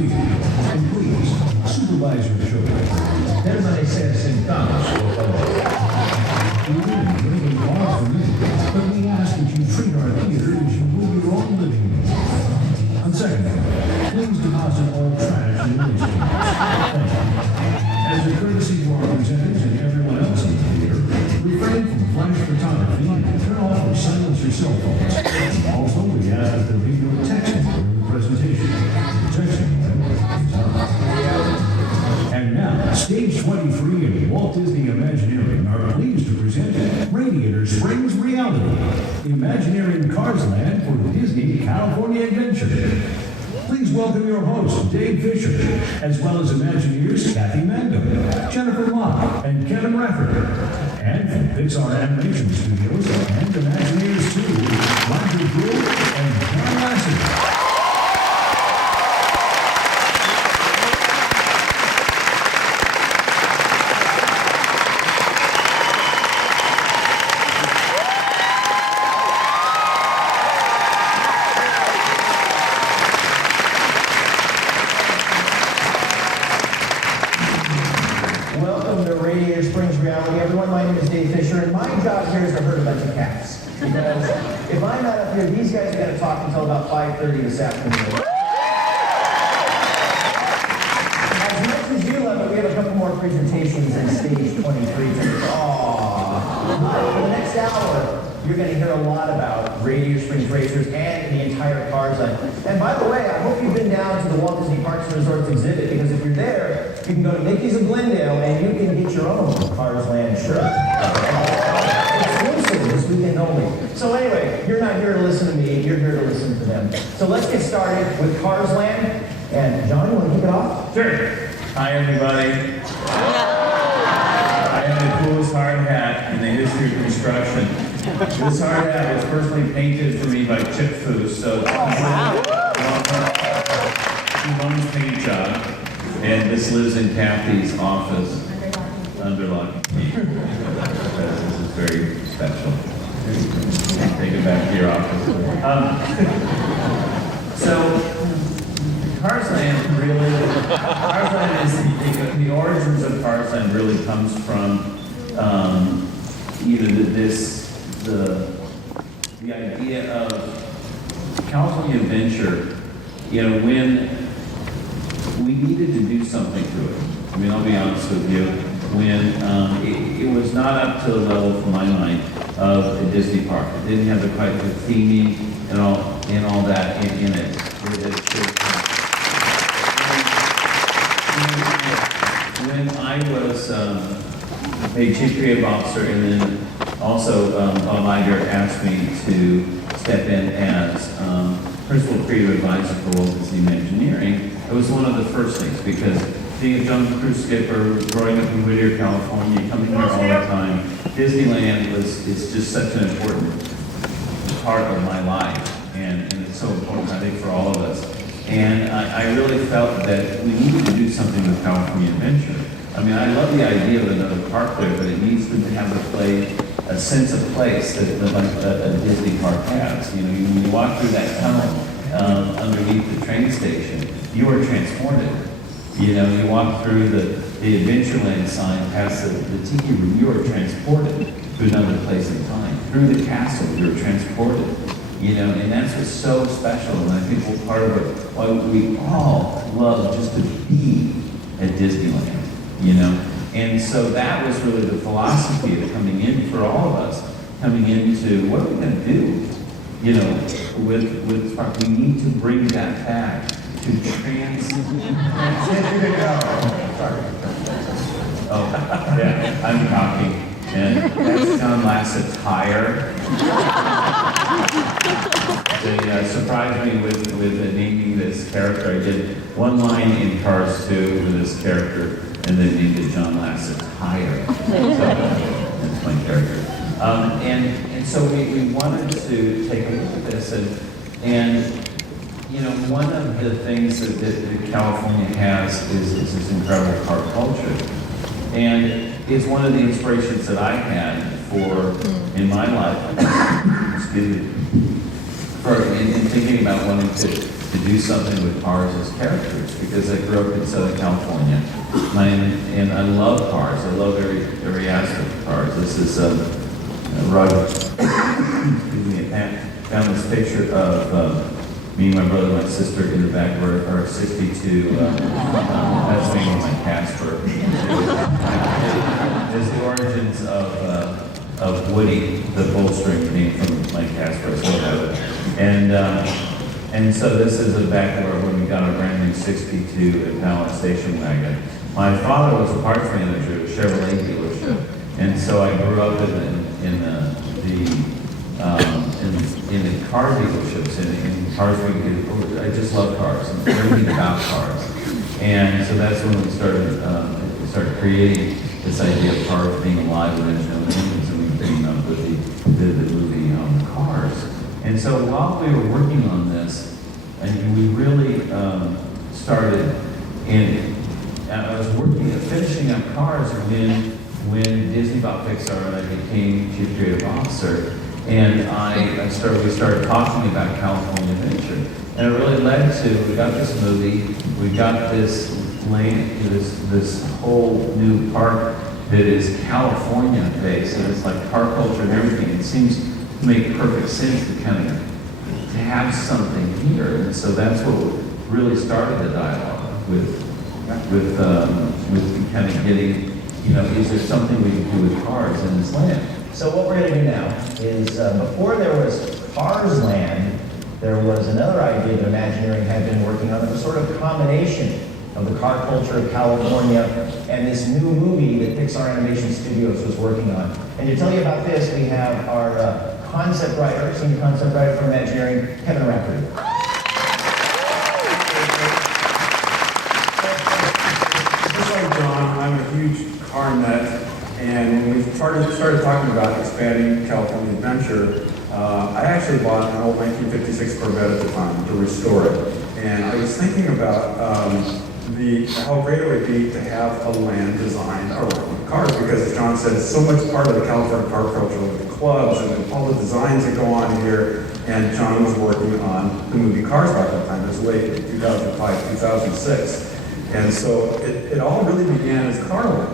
speed. And please, supervise your children. Permanecer sentados, por favor. We live in far from you, but we ask that you treat our theater as you would your own living room. And secondly, please deposit all trash in the waste cans. Thank you. As a courtesy to our presenters and everyone else in the theater, refrain from flash photography and turn off or silence your cell phones. Also, we ask that there be no texting during the presentation. Texting is on. And now, stage 23 in Walt Disney Imagineering are pleased to present Radiator Springs Reality, Imagineering Carsland for Disney California Adventure. Please welcome your host, Dave Fisher, as well as Imagineers Kathy Mangum, Jennifer Mok, and Kevin Rafferty. And from Pixar Animation Studios and Imagineers 2, Gould and John Lasseter. Welcome to Radiator Springs Reality, everyone. My name is Dave Fisher, and my job here is to herd a bunch of cats. Because if I'm not up here, these guys are going to talk until about 5:30 this afternoon. As much as you love it, we have a couple more presentations in stage 23. For the next hour, you're going to hear a lot about Radiator Springs Racers and the entire Carsland. And by the way, I hope you've been down to the Walt Disney Parks and Resorts exhibit, because if you're there, you can go to Mickey's of Glendale and you can get your own Carsland shirt. Exclusive this weekend only. So anyway, you're not here to listen to me, you're here to listen to them. So let's get started with Carsland. And John, you want to kick it off? Sure. Hi, everybody. I have the coolest hard hat in the history of construction. This hard hat was personally painted for me by Chip Foose, so humongous paint job. And this lives in Kathy's office under lock and key. This is very special. Take it back to your office. So, Carsland is the origins of Carsland really comes from the idea of California Adventure. When we needed to do something to it. I mean, I'll be honest with you. When it was not up to the level, for my mind, of a Disney park. It didn't have quite the theming and all that in it. When I was made Chief Creative Officer, and then also Bob Iger asked me to step in as Principal Creative Advisor for Walt Disney Imagineering, it was one of the first things, because being a jungle cruise skipper, growing up in Whittier, California, coming here all the time, Disneyland is just such an important part of my life, and it's so important, I think, for all of us. And I really felt that we needed to do something with California Adventure. I mean, I love the idea of another park there, but it needs to have a sense of place that a Disney park has. When you walk through that tunnel underneath the train station, you are transported. You walk through the Adventureland sign past the tiki room, you are transported to another place in time. Through the castle, you're transported. And that's what's so special, and I think we're part of it, why we all love just to be at Disneyland, And so that was really the philosophy of coming in for all of us, coming into what are we going to do, with this park. We need to bring that back to Oh, yeah, I'm talking. And that's John Lasseter. They surprised me with naming this character. I did one line in Cars 2 with this character, and then named it John Lasseter. So that's my character. And so we wanted to take a look at this, and one of the things that California has is this incredible park culture. And it's one of the inspirations that I had in my life, excuse me, in thinking about wanting to do something with cars as characters, because I grew up in Southern California, and I love cars. I love every aspect of cars. This is Roger. Excuse me. I found this picture of me, my brother, my sister in the back of our 62. That's me and my Casper. There's the origins of Woody, the Bullstring came from my Casper. I still have it. And so this is the back of when we got a brand new 62 Impala station wagon. My father was a parts manager at a Chevrolet dealership, and so I grew up in the car dealerships and in cars. I just love cars and everything about cars, and so that's when we started creating this idea of cars being alive and engines, and we came up with the movie Cars. And so while we were working on this, and we really started in, I was finishing up Cars when Disney bought Pixar and I became Chief Creative Officer. And we started talking about California Adventure. And it really led to, we got this movie, we got this whole new park that is California based, and it's like car culture and everything. It seems to make perfect sense to to have something here. And so that's what really started the dialogue with kind of getting, is there something we can do with cars in this land? So what we're going to do now is, before there was Carsland, there was another idea that Imagineering had been working on. It was sort of a combination of the car culture of California and this new movie that Pixar Animation Studios was working on. And to tell you about this, we have our concept writer, senior concept writer from Imagineering, Kevin Rafferty. Just like John, I'm a huge car nut. And when we started talking about expanding California Adventure, I actually bought an old 1956 Corvette at the time to restore it. And I was thinking about how great it would be to have a land designed around cars, because as John said, it's so much part of the California car culture with the clubs and all the designs that go on here. And John was working on the movie Cars by that time. It was late 2005, 2006. And so it all really began as Carland.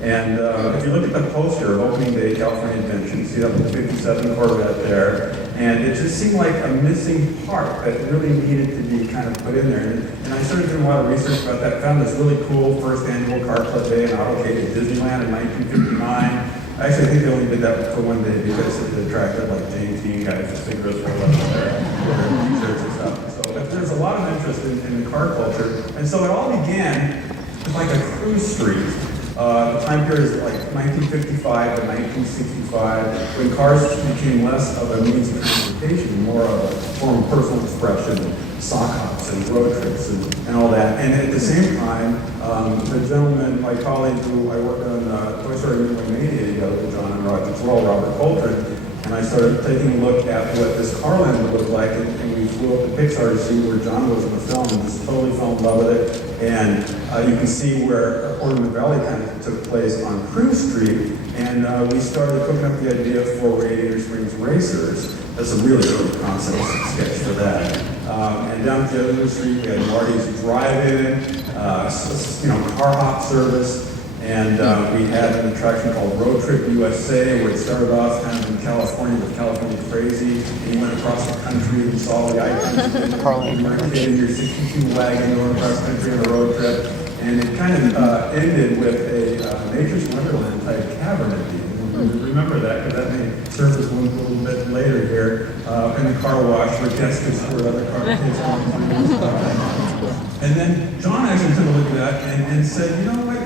And if you look at the poster of opening day California Adventure, you see that with the 57 Corvette there, and it just seemed like a missing part that really needed to be kind of put in there. And I started doing a lot of research about that, found this really cool first annual Car Club Day in Autocade at Disneyland in 1959. I actually think they only did that for one day because it attracted like J&T guys and singers for their t-shirts and stuff. So there's a lot of interest in the car culture. And so it all began with like a cruise street. The time period is like 1955 to 1965, when cars became less of a means of transportation, more of a form of personal expression, sock hops and road trips and all that. And at the same time, the gentleman, my colleague who I worked on Toy Story Movie Mania together with John and Roger Terrell, Robert Coltrane, and I started taking a look at what this Carland would look like, and we flew up to Pixar to see where John was in the film, and just totally fell in love with it. And you can see where Ornament Valley kind of took place on Cruise Street, and we started cooking up the idea for Radiator Springs Racers. That's a really early concept sketch for that. And down at the other end of the street, we had Marty's Drive-In, car hop service. And we had an attraction called Road Trip USA, where it started off kind of in California with California Crazy, and you went across the country and saw the icons. You were a kid in your 62 wagon going across the country on a road trip. And it kind of ended with a Nature's Wonderland type cavern at the end. Remember that, because that may surface a little bit later here in the car wash where guests could squirt other car kids going through. And then John actually took a look at that and said, you know what,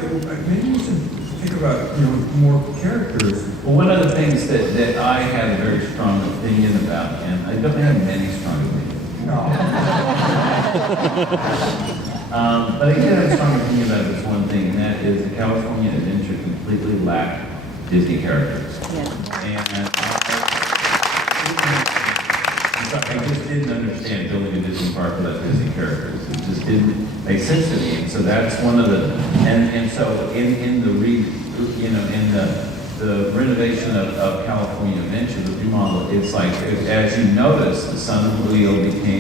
maybe we should think about more characters. Well, one of the things that I had a very strong opinion about, and I don't have many strong opinions. No. But I did have a strong opinion about this one thing, and that is the California Adventure completely lacked Disney characters. And I just didn't understand building a Disney park without Disney characters. It just didn't make sense to me. And so that's one of the, and so in the renovation of California Adventure, the remodel, it's like, as you notice, the Sun Wheel became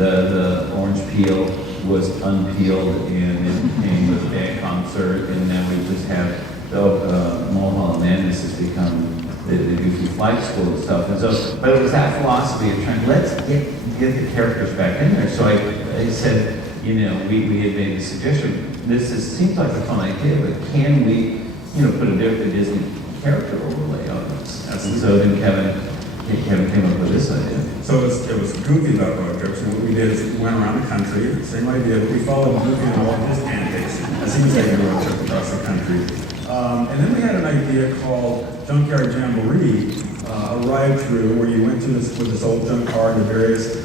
the orange peel was unpeeled and it came with a concert, and now we just have Mulholland Madness has become the Goofy Flight School and stuff. And so, but it was that philosophy of trying, let's get the characters back in there. So I said, you know, we had made the suggestion, seems like a fun idea, but can we, you know, put a Disney character overlay on this? And so then Kevin came up with this idea. So it was Goofy about road trips, and what we did is we went around the country, same idea, but we followed Goofy and all of his antics as he was taking a road trip across the country. And then we had an idea called Junkyard Jamboree, a ride-through where you went to with this old junk car in the various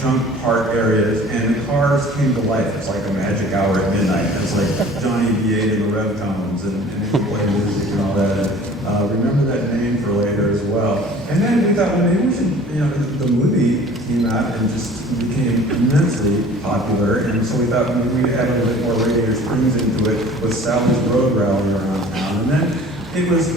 junk part areas, and the cars came to life. It's like a magic hour at midnight. It's like Johnny V8 and the Rev Tones, and they play music and all that. Remember that name for later as well. And then we thought, well, maybe we should, you know, the movie came out and just became immensely popular, and so we thought we'd add a little bit more Radiator Springs into it with Sally's Road Rally around town. And then it was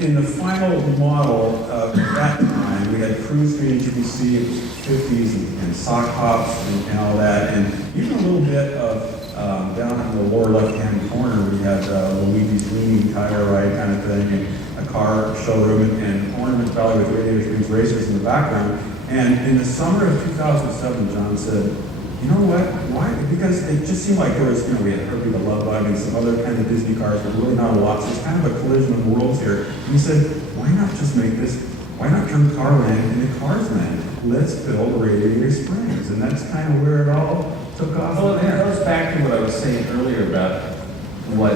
in the final model of that time, we had Cruise Street HBC, it was 50s and sock hops and all that, and even a little bit of down in the lower left-hand corner, we had Luigi's Leaning Tire Ride kind of thing, and a car showroom, and Ornament Valley with Radiator Springs Racers in the background. And in the summer of 2007, John said, you know what, why? Because it just seemed like there was, you know, we had Herbie the Love Bug and some other kind of Disney cars, but really not a lot, so it's kind of a collision of worlds here. And he said, why not just make this, why not turn Carland into Carsland? Let's build Radiator Springs, and that's kind of where it all took off. Well, it goes back to what I was saying earlier about what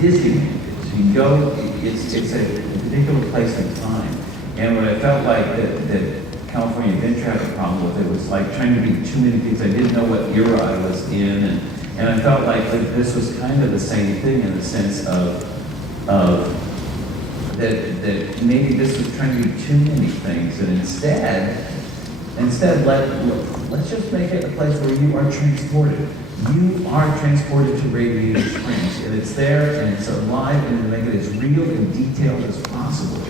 Disney is. You go, it's a particular place and time. And what I felt like that California Adventure had a problem with, it was like trying to be too many things. I didn't know what era I was in, and I felt like that this was kind of the same thing in the sense of that maybe this was trying to be too many things, and instead let's just make it a place where you are transported. You are transported to Radiator Springs, and it's there, and it's alive, and to make it as real and detailed as possible.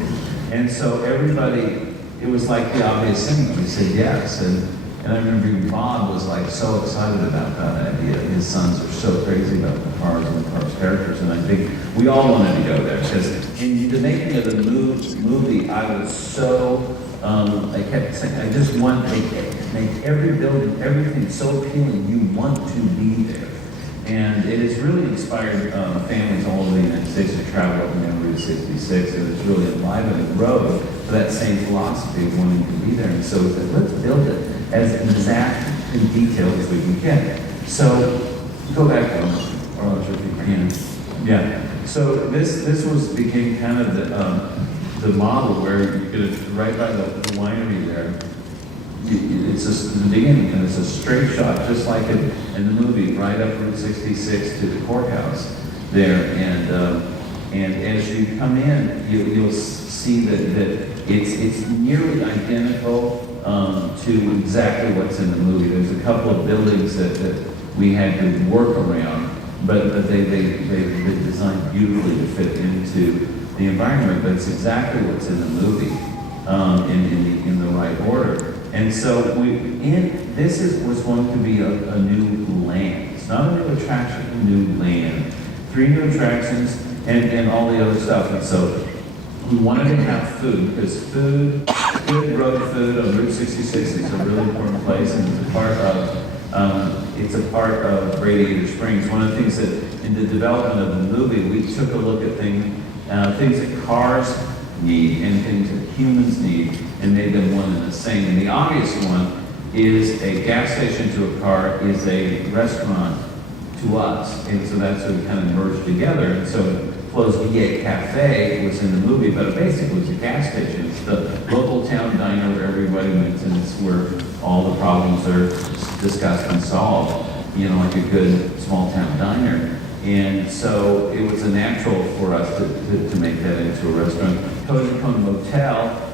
And so everybody, it was like the obvious thing. We said yes, and I remember Bob was like so excited about that idea. His sons are so crazy about the cars and the cars characters, and I think we all wanted to go there because in the making of the movie, I was so. I kept saying, I just want to make every building, everything so appealing, you want to be there. And it has really inspired families all over the United States to travel up and down Route 66, and it's really enlivened the road for that same philosophy of wanting to be there. And so we said, let's build it as exact and detailed as we can get. So, go back to or I'm not sure if you can. Yeah. So became kind of the model where you could, right by the winery there, it's just the beginning, and it's a straight shot, just like in the movie, right up Route 66 to the courthouse there. And as you come in, you'll see that it's nearly identical to exactly what's in the movie. There's a couple of buildings that we had to work around, but they designed beautifully to fit into the environment, but it's exactly what's in the movie in the right order. And so this was going to be a new land. It's not a new attraction, a new land. 3 new attractions and all the other stuff. And so we wanted to have food because good road food on Route 66 is a really important place, and it's a part of Radiator Springs. One of the things that in the development of the movie, we took a look at things that cars need and things that humans need, and made them one and the same. And the obvious one is a gas station to a car is a restaurant to us. And so that's what we kind of merged together. And so Flo's V8 Cafe was in the movie, but it basically was a gas station. It's the local town diner where everybody went, and it's where all the problems are discussed and solved, you know, like a good small town diner. And so it was a natural for us to make that into a restaurant. Cozy Cone Motel